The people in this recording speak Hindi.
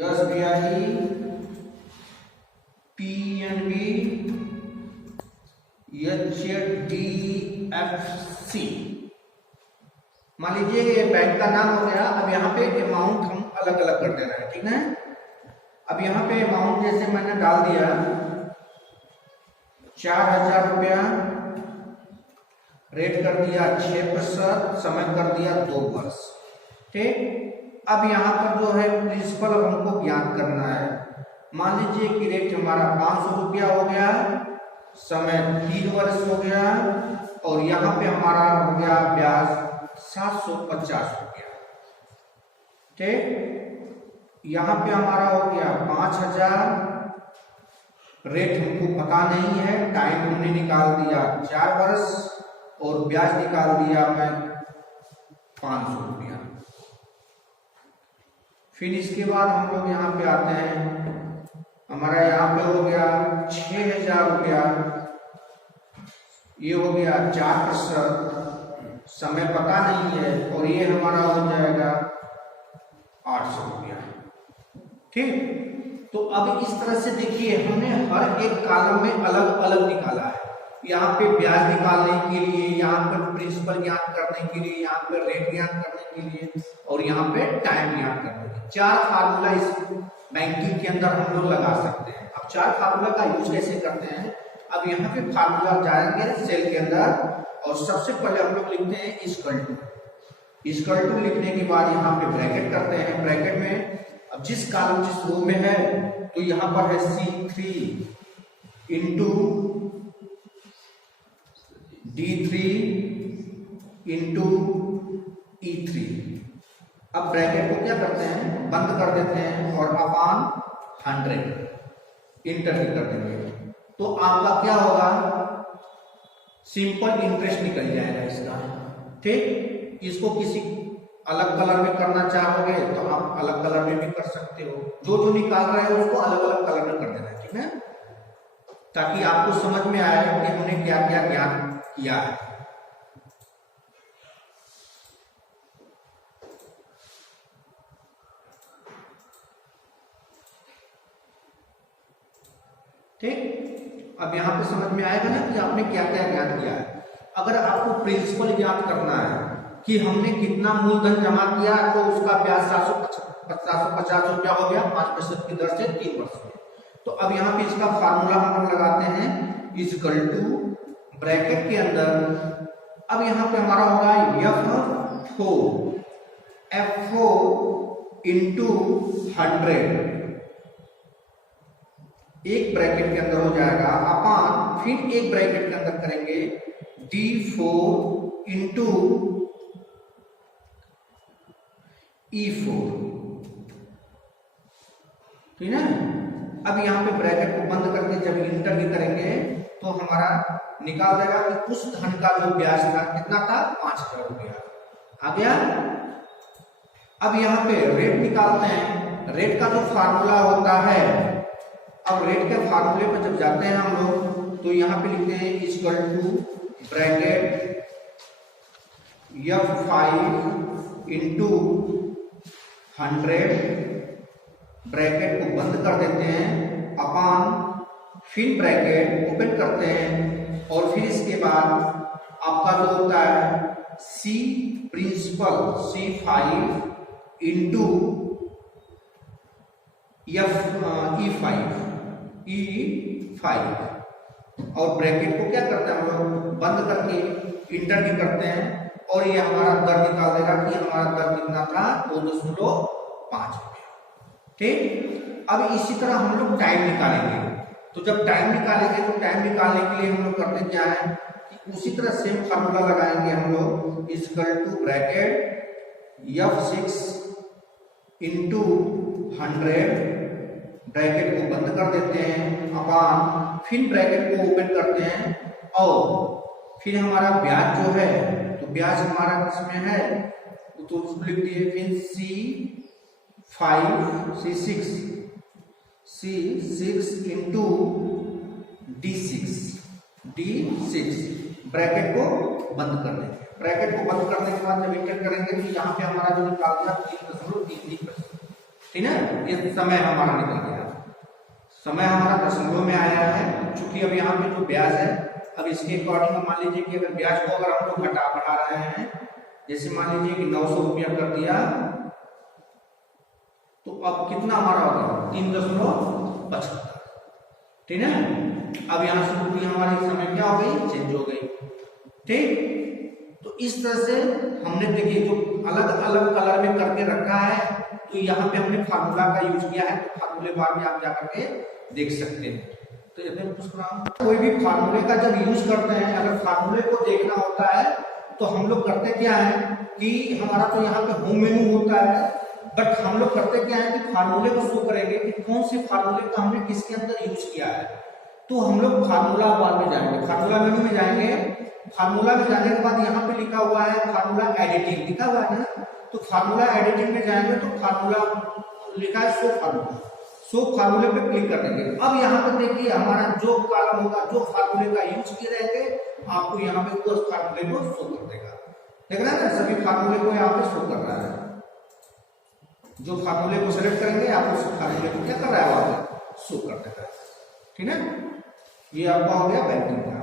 SBI, PNB, HDFC। मान लीजिए ये बैंक का नाम हो गया। अब यहाँ पे अमाउंट हम अलग अलग कर देना है, ठीक है। अब यहाँ पे अमाउंट जैसे मैंने डाल दिया 4,000 रुपया, रेट कर दिया 6%, समय कर दिया 2 वर्ष, ठीक। अब यहाँ पर जो है प्रिंसिपल हमको ज्ञात करना है। मान लीजिए कि रेट हमारा 500 रुपया हो गया, समय 3 वर्ष हो गया, और यहाँ पे हमारा हो गया ब्याज 750 रुपया, ठीक। यहाँ पे हमारा हो गया 5,000, रेट हमको पता नहीं है, टाइम हमने निकाल दिया 4 वर्ष, और ब्याज निकाल दिया मैं 500 रुपया। फिर इसके बाद हम लोग यहाँ पे आते हैं, हमारा यहाँ पे हो गया 6,000 रुपया, ये हो गया 4%, समय पता नहीं है, और ये हमारा हो जाएगा 800 रुपया, ठीक। तो अब इस तरह से देखिए हमने हर एक कॉलम में अलग अलग निकाला है। यहाँ पे ब्याज निकालने के लिए, यहाँ पे प्रिंसिपल ज्ञात करने के लिए, यहाँ पे रेट ज्ञात करने के लिए, और यहाँ पे टाइम ज्ञात करने के लिए 4 फार्मूला इस बैंकिंग के अंदर हम लोग लगा सकते हैं। अब 4 फार्मूला का यूज कैसे करते हैं, अब यहाँ पे फार्मूला जाएंगे सेल के अंदर, और सबसे पहले हम लोग लिखते हैं इक्वल टू लिखने के बाद यहाँ पे ब्रैकेट करते हैं। ब्रैकेट में अब जिस कॉलम जिस रो में है, तो यहाँ पर है C3 into D3 into E3। अब ब्रैकेट को क्या करते हैं, बंद कर देते हैं, और अपान 100 इंटर कर देंगे, तो आपका क्या होगा, सिंपल इंटरेस्ट निकल जाएगा इसका, ठीक। इसको किसी अलग कलर में करना चाहोगे तो आप अलग कलर में भी कर सकते हो, जो निकाल रहे हो उसको अलग अलग कलर में कर देना, ठीक है, ताकि आपको समझ में आए कि हमने क्या क्या ज्ञात किया है। ठीक, अब यहाँ पे समझ में आएगा ना कि आपने क्या क्या ज्ञात किया है। अगर आपको प्रिंसिपल ज्ञात करना है कि हमने कितना मूलधन जमा किया, तो उसका ब्याज 750 रुपया हो गया 5% की दर से 3 वर्ष में। तो अब यहाँ पे इसका फार्मूला हम लोग लगाते हैं, इक्वल टू ब्रैकेट के अंदर, अब यहाँ पे हमारा होगा F4 इंटू 100, एक ब्रैकेट के अंदर हो जाएगा, अपान फिर एक ब्रैकेट के अंदर करेंगे D4 इंटू E4, ठीक है। अब यहाँ पे ब्रैकेट को बंद करके जब इंटर भी करेंगे तो हमारा निकाल देगा कि उस धन का जो ब्याज था कितना था, 5,000 रुपया आ गया। अब यहाँ पे रेट निकालते हैं। रेट का जो फार्मूला होता है, अब रेट के फार्मूले पर जब जाते हैं हम लोग, तो यहाँ पे लिखते हैं equal to bracket F5 into 100, bracket को बंद कर देते हैं, अपान फिर ब्रैकेट ओपन करते हैं, और फिर इसके बाद आपका जो होता है C principal C5 into E5, और ब्रैकेट को क्या करते हैं हम लोग, बंद करके इंटर भी करते हैं, और ये हमारा दर निकाल देगा कि हमारा दर कितना था, 2.5 रुपया, ठीक। अब इसी तरह हम लोग टाइम निकालेंगे। तो जब टाइम निकालेंगे तो टाइम निकालने के लिए हम लोग करते क्या है कि उसी तरह सेम फार्मूला लगाएंगे हम लोग, equal to bracket F6 into 100, bracket को बंद कर देते हैं, अपान फिर ब्रैकेट को ओपन करते हैं, और फिर हमारा ब्याज जो है, तो ब्याज हमारा किसमें है, तो उसको लिख दिए फिर C6 इंटू D6, ब्रैकेट को बंद कर देंगे। ब्रैकेट को बंद करने के बाद जब इंटर करेंगे तो यहाँ पे हमारा जो निकाल दिया 3.33%, ठीक है। ये समय हमारा निकल गया, समय हमारा दशमलव में आया है। चूंकि अब यहाँ पे जो ब्याज है, अब इसके अकॉर्डिंग मान लीजिए कि अगर ब्याज को अगर हम लोग घटा बढ़ा रहे हैं, जैसे मान लीजिए कि 900 रुपया कर दिया, तो अब कितना हमारा होगा 3.75, ठीक है। अब यहाँ से पूरी हमारी समय क्या हो गई, चेंज हो गई, ठीक। तो इस तरह से हमने देखिए जो अलग अलग कलर में करके रखा है, तो यहाँ पे हमने फार्मूला का यूज किया है, तो फार्मूले बार में आप जाकर के देख सकते हैं। तो इसमें पूछ रहा हूँ, कोई भी फार्मूले का जब यूज करते हैं, अगर फार्मूले को देखना होता है तो हम लोग करते क्या है कि हमारा तो यहाँ पे होम मेनू होता है, बट हम लोग करते क्या है कि फार्मूले को शो करेंगे कि कौन से फार्मूले का हमने किसके अंदर यूज किया है। तो हम लोग फार्मूला बार में जाएंगे, फार्मूला मेनू में जाएंगे। फार्मूला में जाने के बाद यहाँ पे लिखा हुआ है फार्मूला एडिटिंग, लिखा हुआ है ना, तो फार्मूला एडिटिंग में जाएंगे तो फार्मूला लिखा है शो फार्मूला, शो फार्मूले पे क्लिक कर देंगे। अब यहाँ पे देखिए हमारा जो कॉलम होगा, जो फार्मूले का यूज किए रहेंगे, आपको यहाँ पे उस फार्मूले को शो कर देगा। देख रहे हैं ना, सभी फार्मूले को यहाँ पे शो कर रहा है। जो फार्मूले को सेलेक्ट करेंगे आप उस फार्मूले को क्या कर रहा है, वहां पे शो कर देगा, ठीक है। ये आपका हो गया बैंकिंग का।